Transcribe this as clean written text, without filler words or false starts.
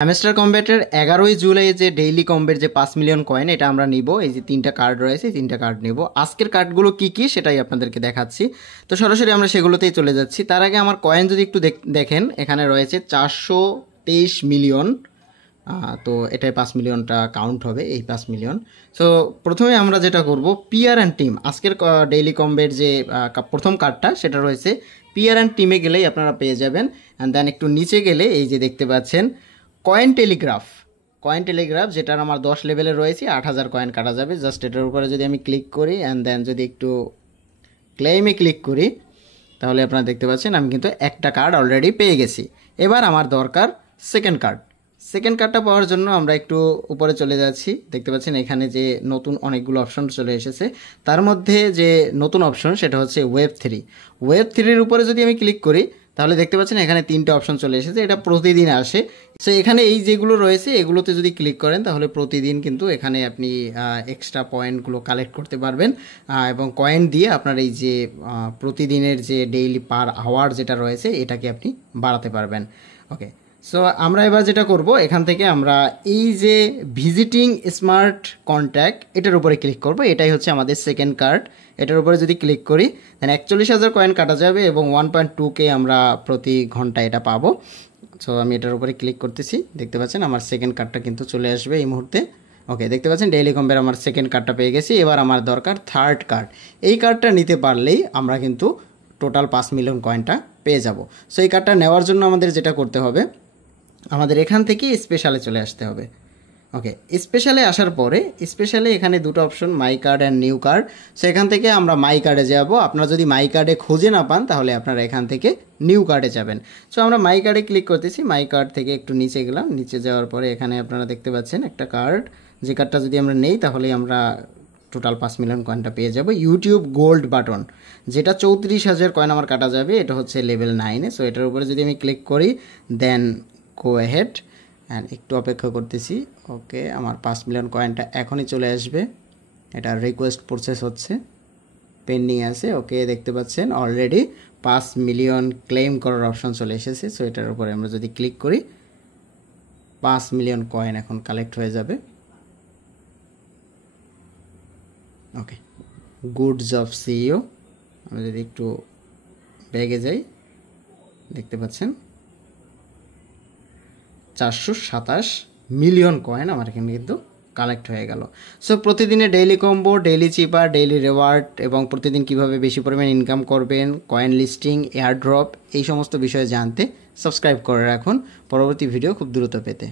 Hamster কম্ব্যাটের 11ই July যে daily কম্বের যে 5 million coin এটা আমরা নিব। এই যে 3টা কার্ড রয়েছে, 3টা কার্ড নিব। আজকের কার্ডগুলো কি কি সেটাই আপনাদেরকে দেখাচ্ছি। তো সরাসরি আমরা সেগুলোতেই চলে যাচ্ছি। তার আগে আমার কয়েন যদি একটু দেখেন, এখানে রয়েছে 423 মিলিয়ন। তো এটাই 5 মিলিয়নটা কাউন্ট হবে, এই 5 মিলিয়ন। সো প্রথমে আমরা যেটা করব, পিয়ার অ্যান্ড টিম। আজকের ডেইলি কম্বের যে প্রথম কার্ডটা সেটা রয়েছে পিয়ার অ্যান্ড টিমে গেলেই আপনারা পেয়ে যাবেন। অ্যান্ড দেন একটু নিচে গেলে এই যে দেখতে পাচ্ছেন কয়েন টেলিগ্রাফ, যেটার আমার 10 লেভেলে রয়েছে, 8000 কয়েন কাটা যাবে। জাস্ট এটার উপরে যদি আমি ক্লিক করি অ্যান্ড দেন যদি একটু ক্লেইমে ক্লিক করি, তাহলে আপনারা দেখতে পাচ্ছেন আমি কিন্তু একটা কার্ড অলরেডি পেয়ে গেছি। এবার আমার দরকার সেকেন্ড কার্ডটা পাওয়ার জন্য আমরা একটু উপরে চলে যাচ্ছি। দেখতে পাচ্ছেন এখানে যে নতুন অনেকগুলো অপশন চলে এসেছে, তার মধ্যে যে নতুন অপশন সেটা হচ্ছে ওয়েব থ্রির উপরে যদি আমি ক্লিক করি, তাহলে দেখতে পাচ্ছেন এখানে 3টে অপশন চলে এসেছে। এটা প্রতিদিন আসে। সো এখানে এই যেগুলো রয়েছে এগুলোতে যদি ক্লিক করেন, তাহলে প্রতিদিন কিন্তু এখানে আপনি এক্সট্রা পয়েন্টগুলো কালেক্ট করতে পারবেন এবং কয়েন দিয়ে আপনার এই যে প্রতিদিনের যে ডেইলি পার আওয়ার যেটা রয়েছে এটাকে আপনি বাড়াতে পারবেন। ওকে, সো আমরা এবার যেটা করব, এখান থেকে আমরা এই যে ভিজিটিং স্মার্ট কন্ট্যাক্ট এটার উপরে ক্লিক করব। এটাই হচ্ছে আমাদের সেকেন্ড কার্ড। এটার উপরে যদি ক্লিক করি, দেন 41,000 কয়েন কাটা যাবে এবং 1.2K আমরা প্রতি ঘন্টা এটা পাবো। সো আমি এটার উপরে ক্লিক করতেছি, দেখতে পাচ্ছেন আমার সেকেন্ড কার্ডটা কিন্তু চলে আসবে এই মুহূর্তে। ওকে, দেখতে পাচ্ছেন ডেইলি কম্বের আমার সেকেন্ড কার্ডটা পেয়ে গেছি। এবার আমার দরকার থার্ড কার্ড। এই কার্ডটা নিতে পারলেই আমরা কিন্তু টোটাল 5 মিলিয়ন কয়েনটা পেয়ে যাব। সো এই কার্ডটা নেওয়ার জন্য আমাদের যেটা করতে হবে, আমাদের এখান থেকে স্পেশালে চলে আসতে হবে। ওকে, স্পেশালে আসার পরে স্পেশালে এখানে দুটো option, my card and new card. So এখান থেকে আমরা মাই কার্ডে যাব। আপনারা যদি মাই কার্ডে খুঁজে না পান, তাহলে আপনারা এখান থেকে নিউ কার্ডে যাবেন। সো আমরা মাই কার্ডে ক্লিক করতেছি। মাই কার্ড থেকে একটু নিচে গেলাম। নিচে যাওয়ার পরে এখানে আপনারা দেখতে পাচ্ছেন একটা কার্ড, যে কার্ডটা যদি আমরা নেই তাহলেই আমরা টোটাল 5 মিলিয়ন কয়েনটা পেয়ে যাব। ইউটিউব গোল্ড বাটন, যেটা 34,000 কয়েন আমার কাটা যাবে। এটা হচ্ছে লেভেল 9-এ। সো এটার উপরে যদি আমি ক্লিক করি, দেন গো অ্যাহেড অ্যান্ড একটু অপেক্ষা করতেছি। ওকে, আমার 5 মিলিয়ন কয়েনটা এখনই চলে আসবে। এটা রিকোয়েস্ট প্রসেস হচ্ছে, পেন্ডিং আছে। ওকে, দেখতে পাচ্ছেন অলরেডি 5 মিলিয়ন ক্লেম করার অপশন চলে এসেছে। সো এটার উপরে আমরা যদি ক্লিক করি, 5 মিলিয়ন কয়েন এখন কালেক্ট হয়ে যাবে। ওকে, গুড জব সিইও। আমি যদি একটু ব্যাগে যাই, দেখতে পাচ্ছেন 427 মিলিয়ন কয়েন আমার এখানে কিন্তু কালেক্ট হয়ে গেল। সো প্রতিদিনে ডেইলি কম্বো, ডেইলি চিপার, ডেইলি রিওয়ার্ড এবং প্রতিদিন কিভাবে বেশি পরিমাণ ইনকাম করবেন, কয়েন লিস্টিং, এয়ারড্রপ, এই সমস্ত বিষয়ে জানতে সাবস্ক্রাইব করে রাখুন পরবর্তী ভিডিও খুব দ্রুত পেতে।